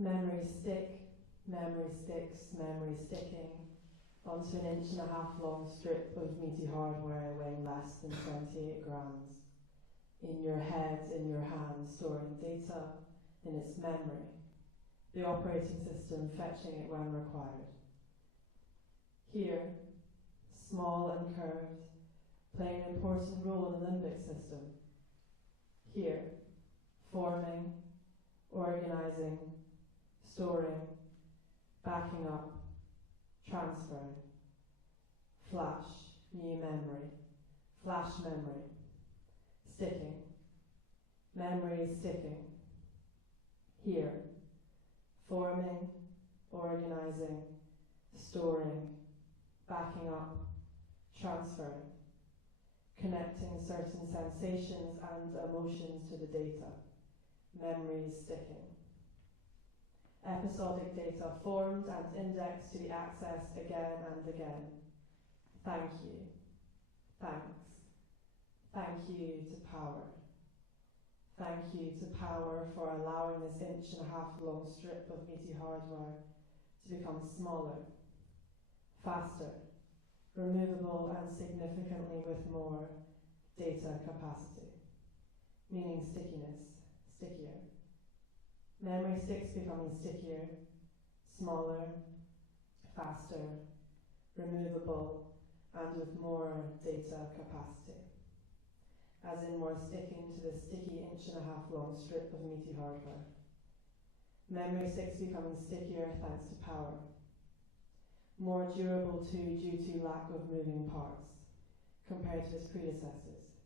Memory stick, memory sticks, memory sticking onto an 1.5 long strip of meaty hardware weighing less than 28 grams. In your head, in your hand, storing data in its memory, the operating system fetching it when required. Here, small and curved, playing an important role in the limbic system. Here, forming, organizing, storing, backing up, transferring. Flash, new memory, flash memory, sticking, memory sticking. Here, forming, organizing, storing, backing up, transferring, connecting certain sensations and emotions to the data, memories sticking. Episodic data formed and indexed to be accessed again and again. Thank you. Thanks. Thank you to Power. Thank you to Power for allowing this 1.5 long strip of meaty hardware to become smaller, faster, removable and significantly with more data capacity, meaning stickiness, stickier. Memory sticks becoming stickier, smaller, faster, removable, and with more data capacity. As in more sticking to the sticky 1.5 long strip of meaty hardware. Memory sticks becoming stickier thanks to Power. More durable too due to lack of moving parts compared to its predecessors,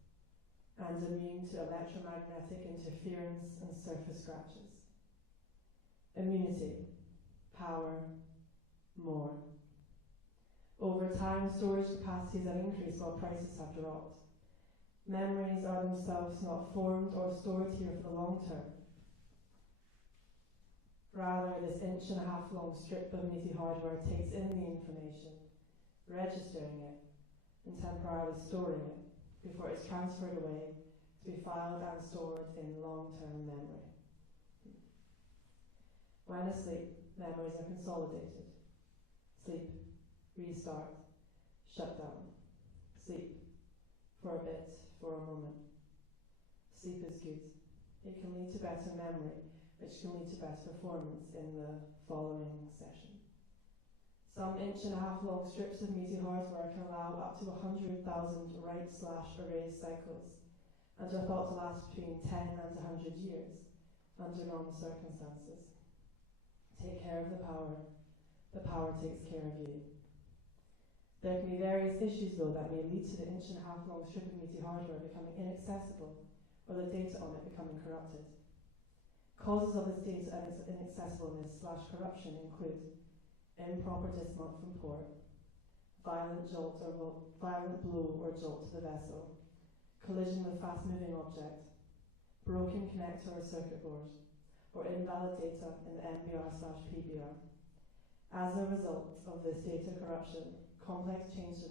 and immune to electromagnetic interference and surface scratches. Immunity, Power, more. Over time, storage capacities have increased while prices have dropped. Memories are themselves not formed or stored here for the long term. Rather, this 1.5 long strip of meaty hardware takes in the information, registering it, and temporarily storing it before it's transferred away to be filed and stored in long-term memory. When asleep, memories are consolidated. Sleep, restart, shut down. Sleep, for a bit, for a moment. Sleep is good. It can lead to better memory, which can lead to better performance in the following session. Some 1.5 long strips of meaty hardware can allow up to 100,000 write/erase cycles and are thought to last between 10 and 100 years under normal circumstances. Take care of the Power takes care of you. There can be various issues though that may lead to the 1.5 long strip of meaty hardware becoming inaccessible or the data on it becoming corrupted. Causes of this data inaccessibleness/corruption include improper dismount from port, violent blow or jolt to the vessel, collision with fast-moving object, broken connector or circuit board, or invalid data in the MBR/PBR. As a result of this data corruption, complex chains of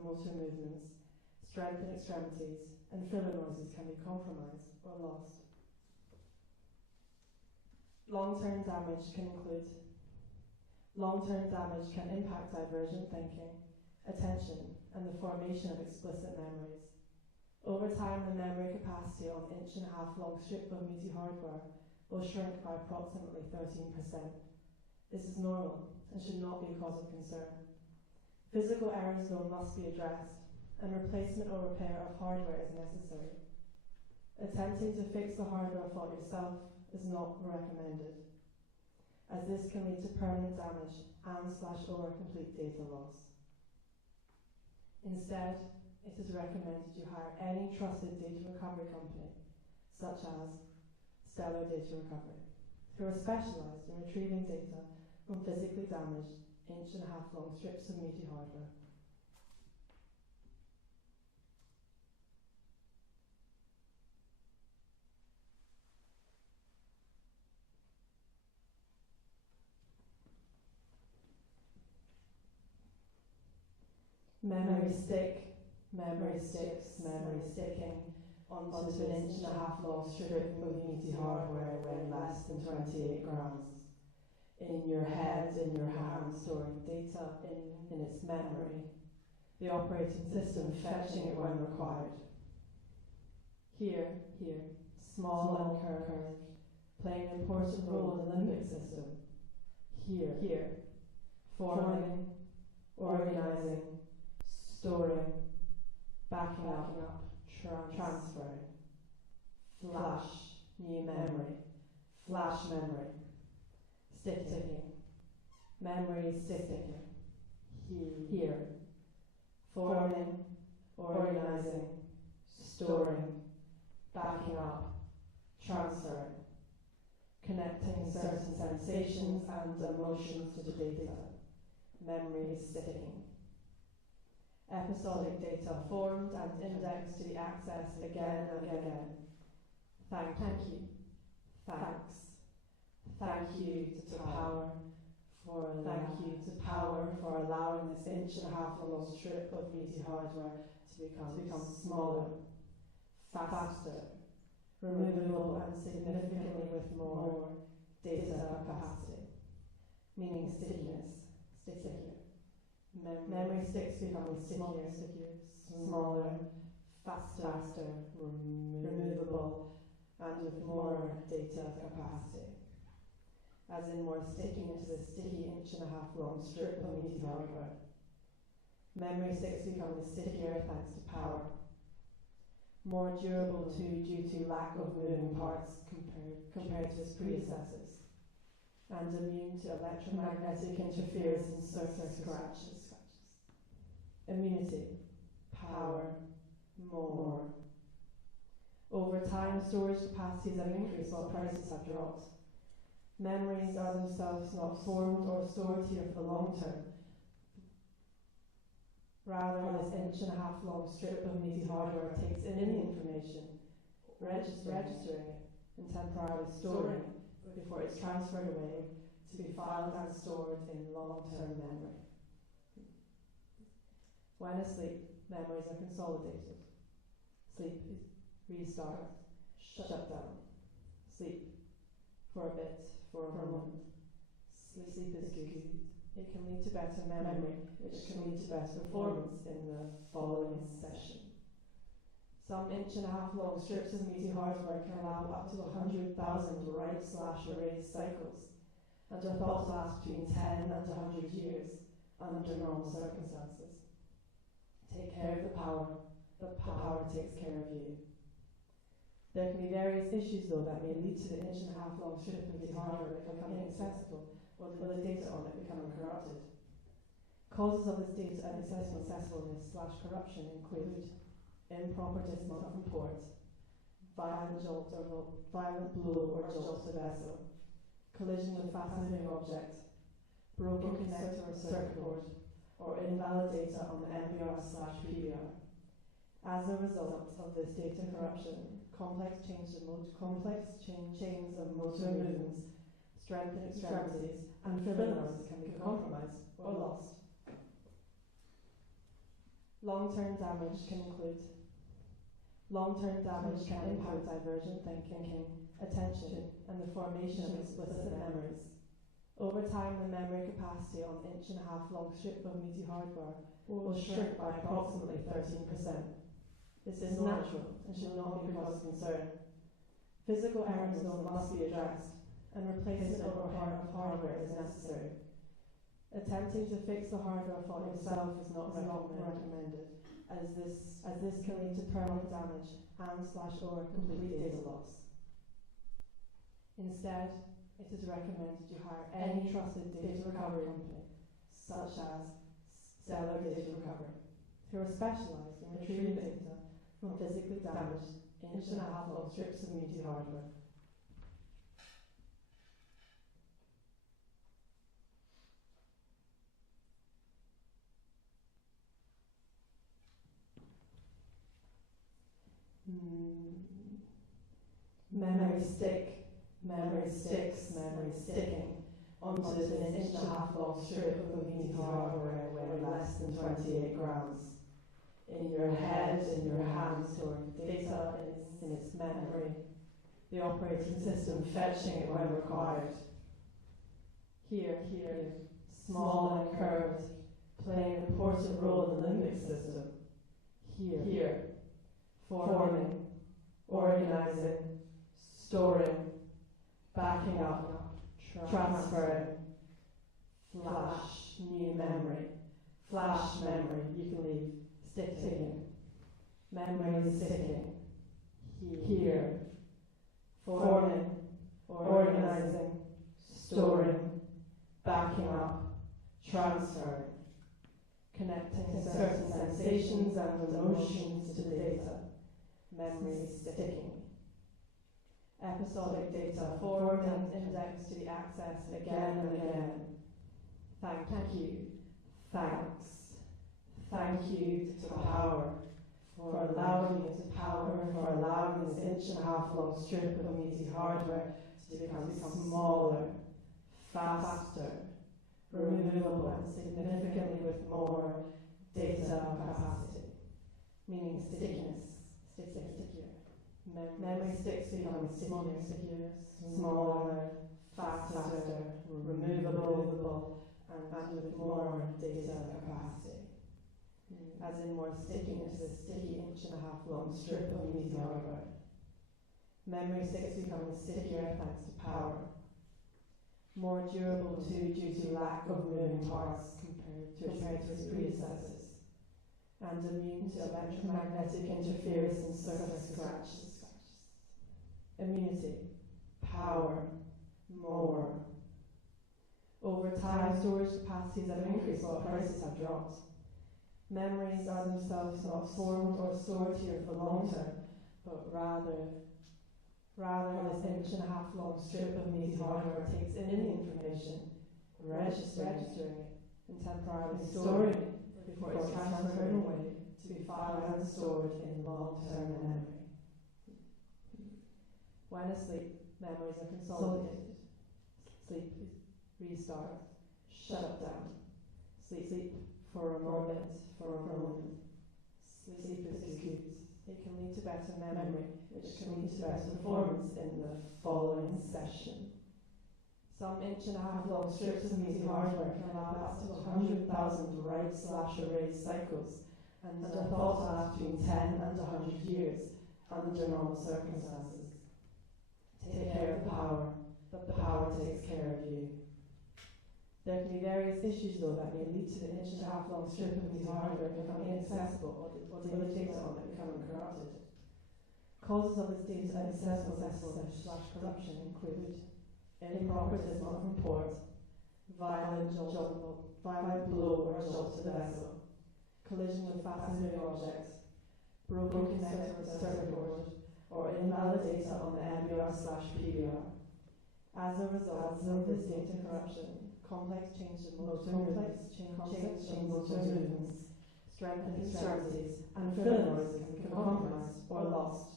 motor movements, strength in extremities, and filler noises can be compromised or lost. Long-term damage can impact divergent thinking, attention, and the formation of explicit memories. Over time, the memory capacity on the 1.5 long strip of meaty hardware will shrink by approximately 13%. This is normal and should not be a cause of concern. Physical errors, though, must be addressed, and replacement or repair of hardware is necessary. Attempting to fix the hardware fault yourself is not recommended, as this can lead to permanent damage and/or complete data loss. Instead, it is recommended you hire any trusted data recovery company, such as Stellar Data Recovery, who are specialised in retrieving data from physically damaged 1.5 long strips of meaty hardware. Memory stick, memory sticks, memory sticking onto an 1.5 inch long strip of meaty hardware weighing less than 28 grams. In your head, in your hand, storing data in its memory, the operating system fetching it when required. Here, small and curved, playing an important role in the limbic system. Here, forming, organizing, storing, backing up, transferring. Flash, new memory, flash memory. Sticking, memory sticking. Here, forming, organizing, storing, backing up, transferring, connecting certain sensations and emotions to the data. Memory sticking. Episodic data formed and indexed to be accessed again and again. Thank you. Thanks. Thank you to Power for allowing this 1.5 inch long strip of meaty hardware to become smaller, faster, removable and significantly with more data capacity, meaning stickiness, stickier. Memory sticks becoming stickier, smaller, faster, removable and with more data capacity. As in more sticking into the sticky 1.5 inch long strip of meaty hardware. Memory sticks becoming stickier thanks to power. More durable too due to lack of moving parts compared to its predecessors. And immune to electromagnetic interference and surface scratches. Immunity, power, more. Over time, storage capacities have increased while prices have dropped. Memories are themselves not formed or stored here for the long term. Rather, this 1.5 inch long strip of meaty hardware takes in the information, registering it, and temporarily storing it before it's transferred away to be filed and stored in long-term memory. When asleep, memories are consolidated. Sleep, restart, shut down. Sleep, for a bit, for a moment. Sleep is good. It can lead to better memory, which can lead to better performance in the following session. Some 1.5 inch long strips of meaty hardware can allow up to 100,000 write/erase cycles, and are thought to last between 10 and 100 years under normal circumstances. Take care of the power takes care of you. There can be various issues though that may lead to the 1.5 inch long strip of meaty hardware becoming inaccessible or the data on it becoming corrupted. Causes of this data inaccessibleness/corruption include improper dismount from port, violent blow or jolt to vessel, collision with fast-moving object, broken connector or circuit board, or invalid data on the MBR/PBR. As a result of this data corruption, complex chains of motor movements, strengthened extremities, and filaments can be compromised or lost. Long-term damage can impact divergent thinking, attention, and the formation of explicit memories. Over time, the memory capacity on 1.5 inch long strip of meaty hardware will shrink by approximately 13%. This is natural and should not be cause of concern. Physical errors though must be addressed, and replacement of hardware is necessary. Attempting to fix the hardware fault yourself is not recommended, as this can lead to permanent damage and/or complete data loss. Instead, it is recommended you hire any trusted data recovery company, such as Stellar Data Recovery, who are specialised in retrieving data from physically damaged 1.5 inch long strips of meaty hardware. Memory sticking onto an 1.5 inch long strip of meaty hardware weighing less than 28 grams. In your head, in your hands, storing data in its memory. The operating system fetching it when required. Here, small and curved, playing an important role in the limbic system. Here, forming, organizing, storing, backing up, transferring, flash, new memory, flash memory, you can leave, sticking, memory sticking, here, forming, organizing, storing, backing up, transferring, connecting certain sensations and emotions to the data, memory sticking. Episodic data formed and indexed to be accessed again and again. Thank you, thanks, thank you to power for allowing me to power, for allowing this 1.5-inch long strip of meaty hardware to become smaller, faster, removable, and significantly with more data capacity, meaning stickiness, stickier. Memory sticks becoming stickier, smaller, faster, removable, and with more data capacity. As in more stickiness, a sticky 1.5-inch long strip of meaty hardware. Memory sticks becoming stickier thanks to power. More durable too due to lack of moving parts compared to its predecessors. And immune to electromagnetic interference and surface scratches. Immunity, power, more. Over time, storage capacities have increased while prices have dropped. Memories are themselves not formed or stored here for long term, but rather this 1.5-inch long strip of meaty hardware takes in the information, registering it, and temporarily storing it before it's transferred away to be filed and stored in long-term memory. When asleep, memories are consolidated. Sleep, restart, shut down. Sleep for a moment, Sleep is acute. It can lead to better memory, which can lead to better performance in the following session. Some 1.5-inch long strips of meaty hardware can last up to 100,000 write/erase cycles, and are thought to last between 10 and 100 years under normal circumstances. Take care of the power, but the power takes care of you. There can be various issues though that may lead to the 1.5-inch long strip of meaty hardware becoming inaccessible or the data on it becoming corrupted. Causes of this data inaccessible/corruption include improper dismount from port, violent blow or jolt to the vessel, collision with fast-moving objects, broken connector or circuit board, or invalid data on the MBR/PBR. As a result of this data corruption, complex change in motor movements, strength and extremities, and filler noises can be compromised or lost.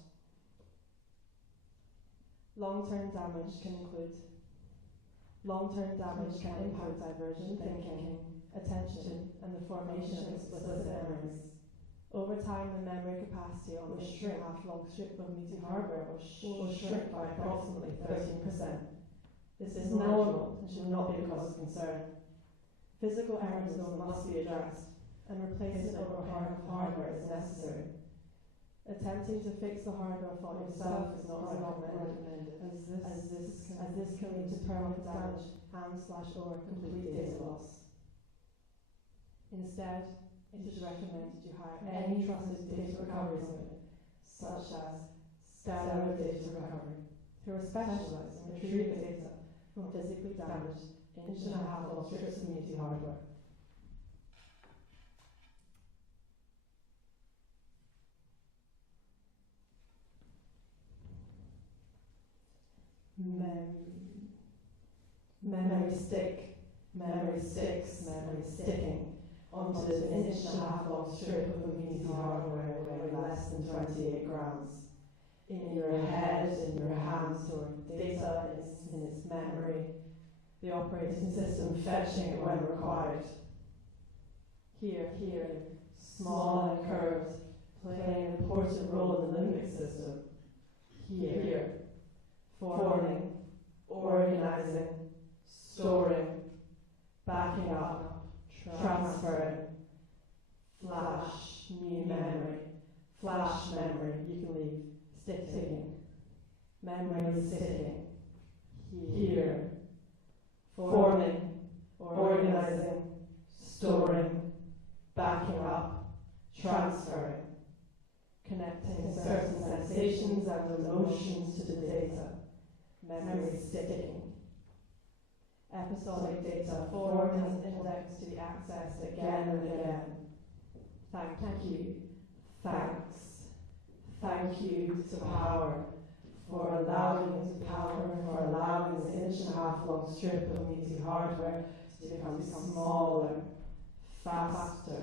Long-term damage can impact diversion thinking, attention, and the formation of explicit memories. Over time, the memory capacity on this 1.5-inch long strip of meaty hardware will shrink by approximately 13%. This is normal and should not be a cause of concern. Physical errors though must be addressed, and replacement of hardware is necessary. Attempting to fix the hardware fault yourself is not recommended, as this can lead to permanent damage and/or complete data loss. Instead, it is recommended you hire any trusted data recovery company, such as Stellar Data Recovery, who are specialised in retrieving data from physically damaged 1.5-inch long strips of meaty hardware. Memory sticking onto this 1.5-inch long strip of meaty hardware weighing less than 28 grams. In your head, in your hands, storing data in its memory, the operating system fetching it when required. Here, small and curved, playing an important role in the limbic system. Here, forming, organizing, storing, backing up, transferring, flash, new memory, flash memory, you can leave, sticking, memory sticking, here, forming, organizing, storing, backing up, transferring, connecting certain sensations and emotions to the data, memory sticking. Episodic data formed as index to be accessed again and again. Thank you, thanks, thank you to Power for allowing it to power, for allowing this 1.5-inch long strip of meaty hardware to become smaller, faster,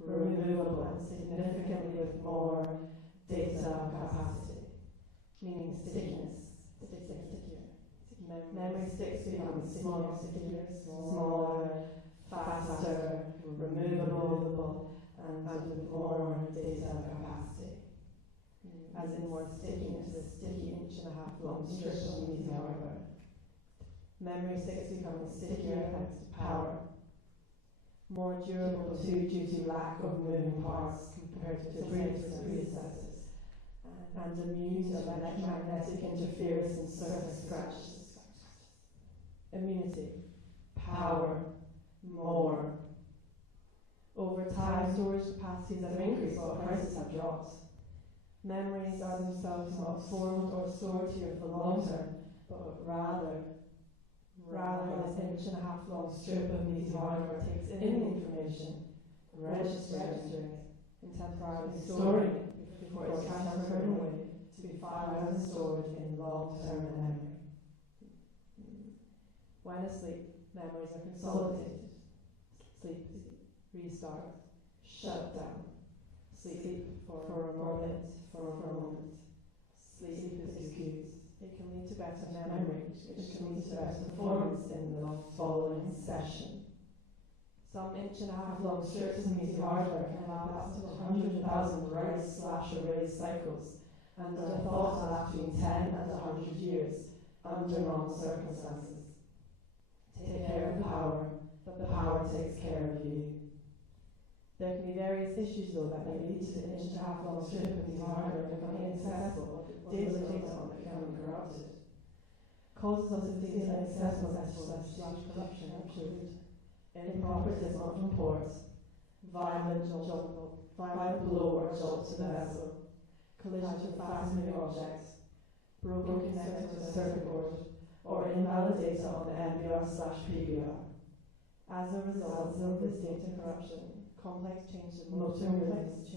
removable, and significantly with more data capacity, meaning stickiness, stickier. Memory sticks become stickier, smaller, faster, removable, and with more data capacity. As in more stickiness, a sticky 1.5-inch long strip of meaty hardware. Memory sticks becoming stickier thanks to Power. More durable too due to lack of moving parts compared to previous predecessors, and immune to electromagnetic interference and surface scratches. Immunity, Power, more. Over time, storage capacities have increased while prices have dropped. Memories are themselves not formed or stored here for the long term, but rather this 1.5-inch long strip of meaty hardware takes in the information, registering it, and temporarily storing it before it's transferred away to be filed and stored in long-term memory. When asleep, memories are consolidated. Sleep, restart, shut down. Sleep for a moment, Sleep is cues. It can lead to better memory, which can lead to better performance in the following session. Some 1.5-inch long strips of meaty hardware can last up to 100,000 write/erase cycles, and are thought to last between 10 and 100 years under normal circumstances. Take care of Power, but the Power takes care of you. There can be various issues though that may lead to the 1.5-inch long strip of meaty hardware becoming inaccessible, data on becoming corrupted. Causes of the data inaccessible/corruption include improper dismal from port, violent blow or jolt to the vessel, collision with fast-moving objects, broken connection to a circuit board, or invalid data on the NBR/PBR. As a result of this data corruption, complex change of motor movements,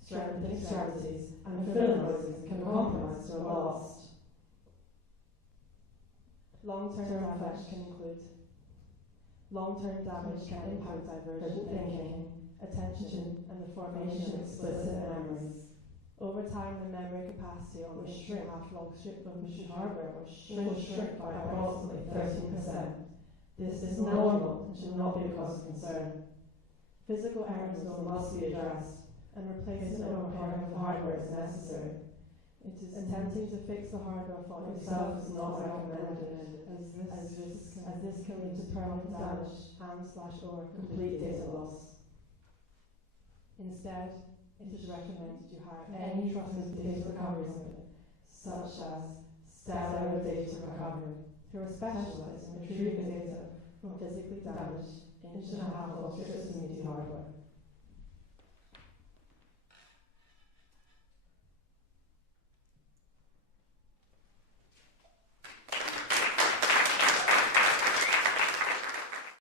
strengthening extremities, and filaments can be compromised or lost. Long-term damage can include long-term damage can impact divergent thinking, attention, and the formation of explicit memories. Over time, the memory capacity on the 1.5-inch long strip of meaty hardware will shrink by approximately 13%. This is normal and should not be a cause of concern. Physical errors though must be addressed, and replacement of hardware is necessary. It is attempting to fix the hardware fault itself is not recommended, as this can lead to permanent damage and/or complete data loss. Instead, it is recommended you hire any trusted data recovery company, such as Stellar Data Recovery, who are specialised in retrieving data from physically damaged 1.5-inch long strips of meaty hardware.